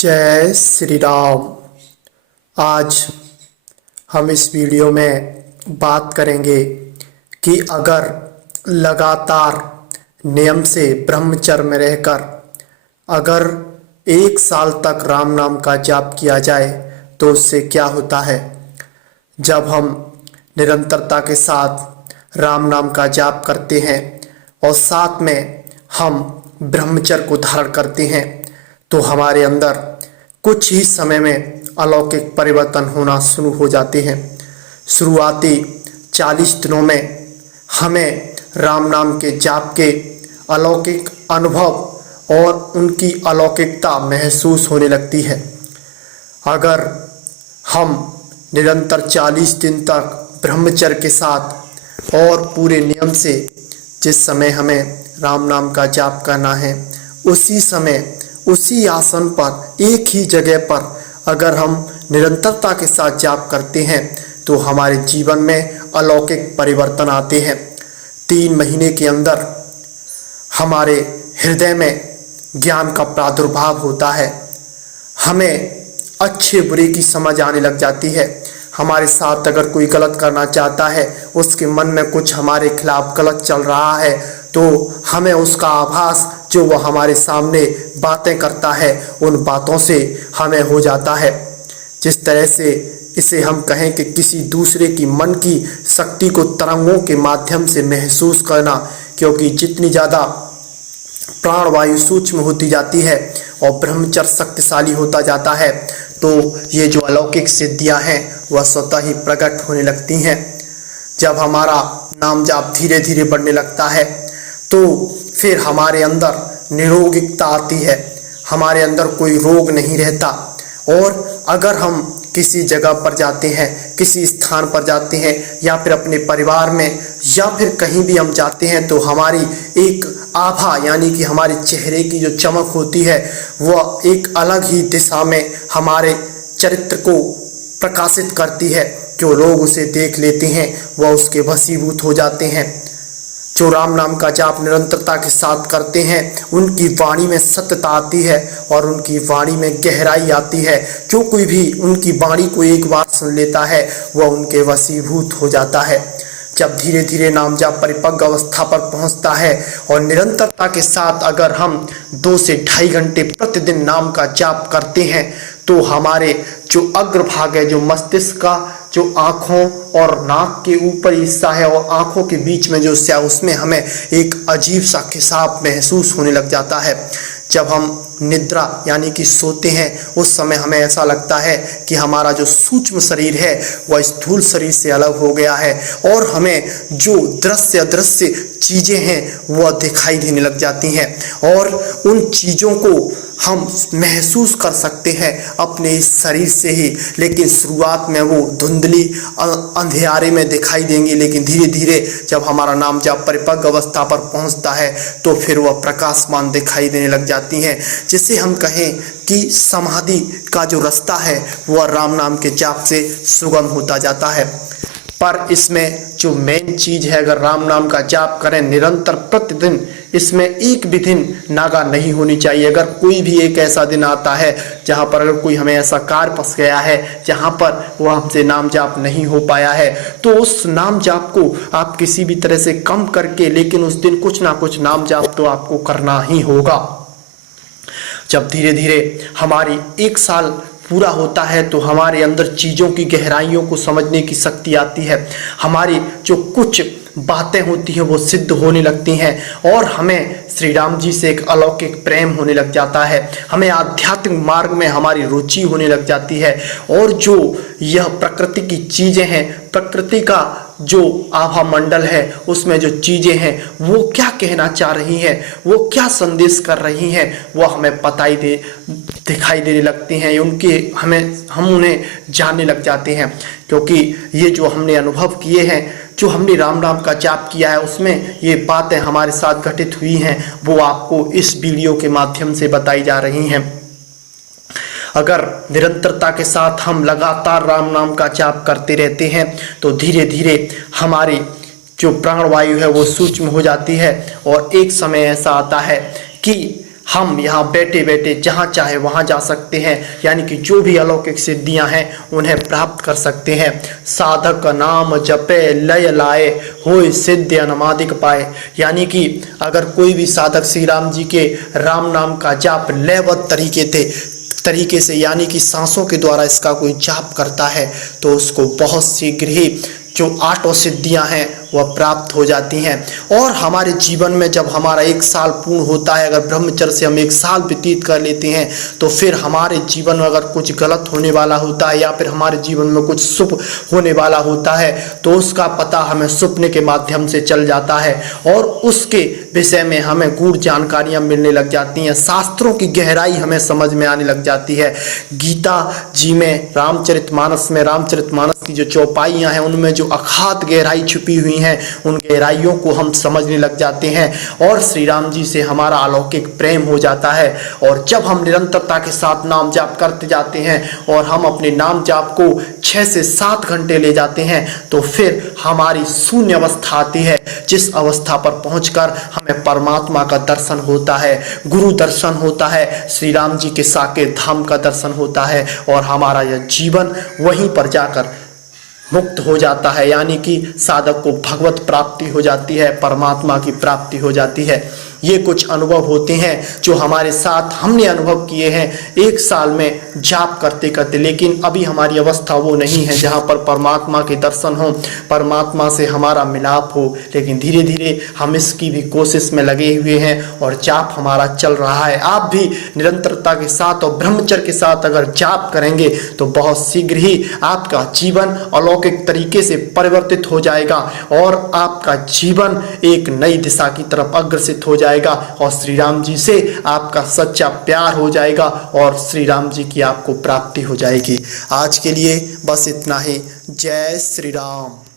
जय श्री राम। आज हम इस वीडियो में बात करेंगे कि अगर लगातार नियम से ब्रह्मचर्य में रहकर अगर 1 साल तक राम नाम का जाप किया जाए तो उससे क्या होता है। जब हम निरंतरता के साथ राम नाम का जाप करते हैं और साथ में हम ब्रह्मचर्य को धारण करते हैं तो हमारे अंदर कुछ ही समय में अलौकिक परिवर्तन होना शुरू हो जाते हैं। शुरुआती 40 दिनों में हमें राम नाम के जाप के अलौकिक अनुभव और उनकी अलौकिकता महसूस होने लगती है। अगर हम निरंतर 40 दिन तक ब्रह्मचर्य के साथ और पूरे नियम से जिस समय हमें राम नाम का जाप करना है उसी समय उसी आसन पर एक ही जगह पर अगर हम निरंतरता के साथ जाप करते हैं तो हमारे जीवन में अलौकिक परिवर्तन आते हैं। 3 महीने के अंदर हमारे हृदय में ज्ञान का प्रादुर्भाव होता है। हमें अच्छे बुरे की समझ आने लग जाती है। हमारे साथ अगर कोई गलत करना चाहता है, उसके मन में कुछ हमारे खिलाफ गलत चल रहा है तो हमें उसका आभास जो वह हमारे सामने बातें करता है उन बातों से हमें हो जाता है। जिस तरह से इसे हम कहें कि किसी दूसरे की मन की शक्ति को तरंगों के माध्यम से महसूस करना, क्योंकि जितनी ज़्यादा प्राणवायु सूक्ष्म होती जाती है और ब्रह्मचर्य शक्तिशाली होता जाता है तो ये जो अलौकिक सिद्धियां हैं वह स्वतः ही प्रकट होने लगती हैं। जब हमारा नाम जाप धीरे धीरे बढ़ने लगता है तो फिर हमारे अंदर निरोगिकता आती है, हमारे अंदर कोई रोग नहीं रहता। और अगर हम किसी जगह पर जाते हैं, किसी स्थान पर जाते हैं या फिर अपने परिवार में या फिर कहीं भी हम जाते हैं तो हमारी एक आभा यानी कि हमारे चेहरे की जो चमक होती है वह एक अलग ही दिशा में हमारे चरित्र को प्रकाशित करती है। जो लोग उसे देख लेते हैं वह उसके वशीभूत हो जाते हैं। जो राम नाम का जाप निरंतरता के साथ करते हैं उनकी वाणी में सत्यता आती है और उनकी वाणी में गहराई आती है। जो कोई भी उनकी वाणी को एक बार सुन लेता है वह उनके वशीभूत हो जाता है। जब धीरे धीरे नाम जाप परिपक्व अवस्था पर पहुंचता है और निरंतरता के साथ अगर हम 2 से 2.5 घंटे प्रतिदिन नाम का जाप करते हैं तो हमारे जो अग्रभाग है, जो मस्तिष्क का जो आँखों और नाक के ऊपर हिस्सा है और आँखों के बीच में जो हिस्सा है उसमें हमें एक अजीब सा खिसाव महसूस होने लग जाता है। जब हम निद्रा यानी कि सोते हैं उस समय हमें ऐसा लगता है कि हमारा जो सूक्ष्म शरीर है वह स्थूल शरीर से अलग हो गया है और हमें जो दृश्य अदृश्य चीज़ें हैं वह दिखाई देने लग जाती हैं और उन चीज़ों को हम महसूस कर सकते हैं अपने इस शरीर से ही। लेकिन शुरुआत में वो धुंधली अंधियारे में दिखाई देंगी, लेकिन धीरे धीरे जब हमारा नाम जाप परिपक्व अवस्था पर पहुंचता है तो फिर वह प्रकाशमान दिखाई देने लग जाती हैं। जिसे हम कहें कि समाधि का जो रास्ता है वह राम नाम के जाप से सुगम होता जाता है। पर इसमें जो मेन चीज़ है, अगर राम नाम का जाप करें निरंतर प्रतिदिन, इसमें एक भी दिन नागा नहीं होनी चाहिए। अगर कोई भी एक ऐसा दिन आता है जहाँ पर अगर कोई हमें ऐसा कार्य फंस गया है जहाँ पर वह हमसे नाम जाप नहीं हो पाया है तो उस नाम जाप को आप किसी भी तरह से कम करके लेकिन उस दिन कुछ ना कुछ नाम जाप तो आपको करना ही होगा। जब धीरे धीरे हमारी 1 साल पूरा होता है तो हमारे अंदर चीज़ों की गहराइयों को समझने की शक्ति आती है। हमारी जो कुछ बातें होती हैं वो सिद्ध होने लगती हैं और हमें श्री राम जी से एक अलौकिक प्रेम होने लग जाता है। हमें आध्यात्मिक मार्ग में हमारी रुचि होने लग जाती है और जो यह प्रकृति की चीज़ें हैं, प्रकृति का जो आभा मंडल है उसमें जो चीज़ें हैं वो क्या कहना चाह रही हैं, वो क्या संदेश कर रही हैं, वह हमें दिखाई देने लगती हैं। हम उन्हें जानने लग जाते हैं, क्योंकि ये जो हमने अनुभव किए हैं, जो हमने राम नाम का जाप किया है उसमें ये बातें हमारे साथ घटित हुई हैं वो आपको इस वीडियो के माध्यम से बताई जा रही हैं। अगर निरंतरता के साथ हम लगातार राम नाम का जाप करते रहते हैं तो धीरे धीरे हमारी जो प्राणवायु है वो सूक्ष्म हो जाती है और एक समय ऐसा आता है कि हम यहाँ बैठे बैठे जहाँ चाहे वहाँ जा सकते हैं, यानी कि जो भी अलौकिक सिद्धियाँ हैं उन्हें प्राप्त कर सकते हैं। साधक नाम जपे लय लाए, होय सिद्ध अनमादिक पाए। यानी कि अगर कोई भी साधक श्री राम जी के राम नाम का जाप लयबद्ध तरीके से यानी कि सांसों के द्वारा इसका कोई जाप करता है तो उसको बहुत शीघ्र ही जो 8 सिद्धियां हैं वह प्राप्त हो जाती हैं। और हमारे जीवन में जब हमारा 1 साल पूर्ण होता है, अगर ब्रह्मचर्य से हम 1 साल व्यतीत कर लेते हैं तो फिर हमारे जीवन में अगर कुछ गलत होने वाला होता है या फिर हमारे जीवन में कुछ शुभ होने वाला होता है तो उसका पता हमें सपने के माध्यम से चल जाता है और उसके विषय में हमें गूढ़ जानकारियां मिलने लग जाती हैं, शास्त्रों की गहराई हमें समझ में आने लग जाती है। गीता जी में रामचरितमानस की जो चौपाइयाँ हैं उनमें जो अखात गहराई छुपी हुई हैं उन गहराइयों को हम समझने लग जाते हैं और श्री राम जी से हमारा अलौकिक प्रेम हो जाता है। और जब हम निरंतरता के साथ नाम जाप करते जाते हैं और हम अपने नाम जाप को 6 से 7 घंटे ले जाते हैं तो फिर हमारी शून्य अवस्था आती है, जिस अवस्था पर पहुंचकर हमें परमात्मा का दर्शन होता है, गुरु दर्शन होता है, श्री राम जी के साकेत धाम का दर्शन होता है और हमारा यह जीवन वहीं पर जाकर मुक्त हो जाता है। यानी कि साधक को भगवत प्राप्ति हो जाती है, परमात्मा की प्राप्ति हो जाती है। ये कुछ अनुभव होते हैं जो हमारे साथ हमने अनुभव किए हैं 1 साल में जाप करते करते, लेकिन अभी हमारी अवस्था वो नहीं है जहाँ पर परमात्मा के दर्शन हो, परमात्मा से हमारा मिलाप हो। लेकिन धीरे धीरे हम इसकी भी कोशिश में लगे हुए हैं और जाप हमारा चल रहा है। आप भी निरंतरता के साथ और ब्रह्मचर्य के साथ अगर जाप करेंगे तो बहुत शीघ्र ही आपका जीवन अलौकिक तरीके से परिवर्तित हो जाएगा और आपका जीवन एक नई दिशा की तरफ अग्रसित हो जाएगा और श्री राम जी से आपका सच्चा प्यार हो जाएगा और श्री राम जी की आपको प्राप्ति हो जाएगी। आज के लिए बस इतना ही। जय श्री राम।